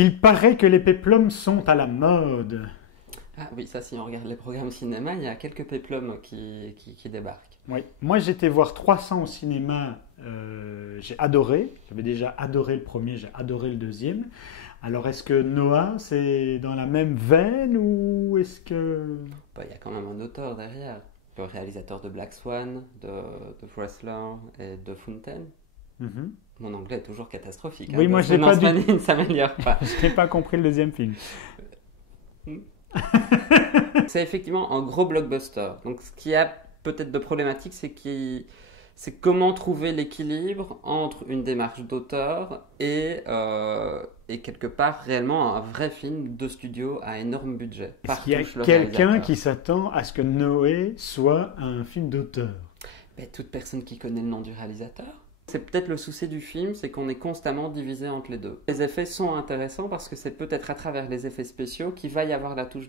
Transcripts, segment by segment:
Il paraît que les péplums sont à la mode. Ah oui, ça, si on regarde les programmes cinéma, il y a quelques péplums qui débarquent. Oui. Moi, j'étais voir 300 au cinéma. J'ai adoré. J'avais déjà adoré le premier, j'ai adoré le deuxième. Alors, est-ce que Noah, c'est dans la même veine ou est-ce que... Bah, il y a quand même un auteur derrière. Le réalisateur de Black Swan, de Wrestler et de Fountain. Mhm. Mon anglais est toujours catastrophique. Oui, moi, je n'ai pas ne s'améliore pas. Je n'ai pas compris le deuxième film. C'est effectivement un gros blockbuster. Donc, ce qui a peut-être de problématique, c'est comment trouver l'équilibre entre une démarche d'auteur et quelque part réellement un vrai film de studio à énorme budget. Est-ce qu'il y a quelqu'un qui s'attend à ce que Noé soit un film d'auteur? Ben, toute personne qui connaît le nom du réalisateur. C'est peut-être le souci du film, c'est qu'on est constamment divisé entre les deux. Les effets sont intéressants parce que c'est peut-être à travers les effets spéciaux qu'il va y avoir la touche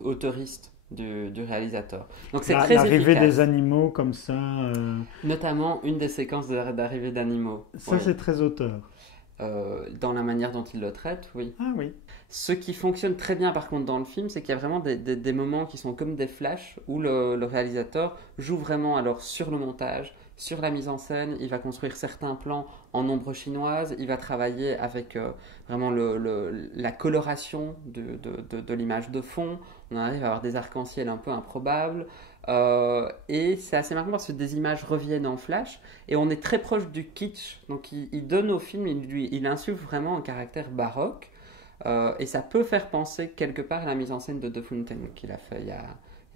auteuriste du réalisateur. Donc c'est très l'arrivée efficace. des animaux comme ça. Notamment une des séquences d'arrivée d'animaux. Ça, c'est très auteur. Dans la manière dont il le traite, oui. Ah oui. Ce qui fonctionne très bien par contre dans le film, c'est qu'il y a vraiment des moments qui sont comme des flashs où le réalisateur joue vraiment alors sur le montage, sur la mise en scène, il va construire certains plans en ombre chinoise, il va travailler avec vraiment la coloration de l'image de fond, on arrive à avoir des arcs-en-ciel un peu improbables, et c'est assez marrant parce que des images reviennent en flash, et on est très proche du kitsch, donc il donne au film, il insuffle vraiment un caractère baroque, et ça peut faire penser quelque part à la mise en scène de Fountain qu'il a fait il y a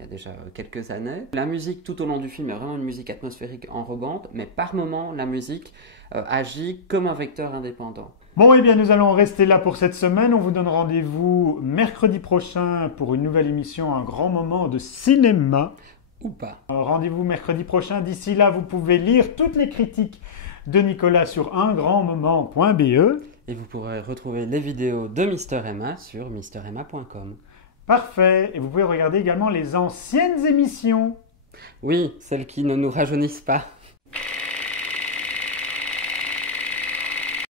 déjà quelques années. La musique tout au long du film est vraiment une musique atmosphérique enrobante, mais par moments, la musique agit comme un vecteur indépendant. Bon, eh bien, nous allons rester là pour cette semaine. On vous donne rendez-vous mercredi prochain pour une nouvelle émission, un grand moment de cinéma. Ou pas. Rendez-vous mercredi prochain. D'ici là, vous pouvez lire toutes les critiques de Nicolas sur ungrandmoment.be. Et vous pourrez retrouver les vidéos de Mister Emma sur misteremma.com. Parfait. Et vous pouvez regarder également les anciennes émissions. Oui, celles qui ne nous rajeunissent pas.